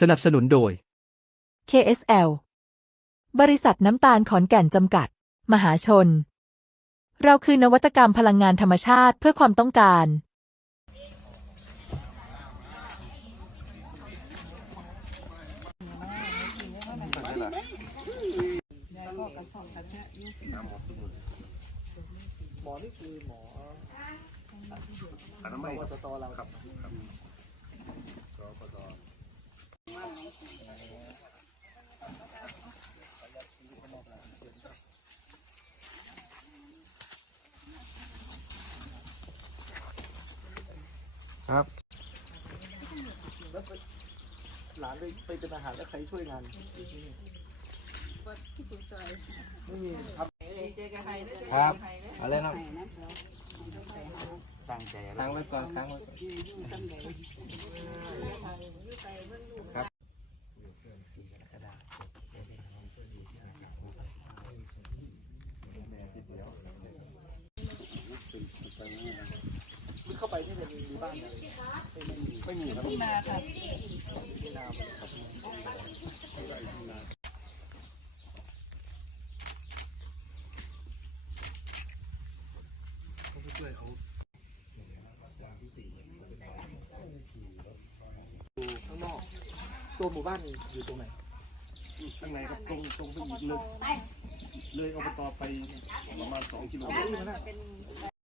สนับสนุนโดย KSL บริษัทน้ำตาลขอนแก่นจำกัด มหาชน เราคือนวัตกรรมพลังงานธรรมชาติเพื่อความต้องการหมอนี่คือหมออสตอเราครับครับ หลานเลยไปเป็นอาหารแล้วใครช่วยงานไม่มีครับ ครับอะไรนะตั้งใจตั้งไว้ก่อนตั้งไว้ก่อนมันเข้าไปที่จะมนบ้านเลยไม่มีครับท่นาค่ะีครับที่นาคขา่วยเขา้างนอก ตัวหมู่บ้านอยู่ตรงไหนข้างในครับตรงตรงไปอีกเลยเลยอบตไปประมาณสองกิโลเมตรนะ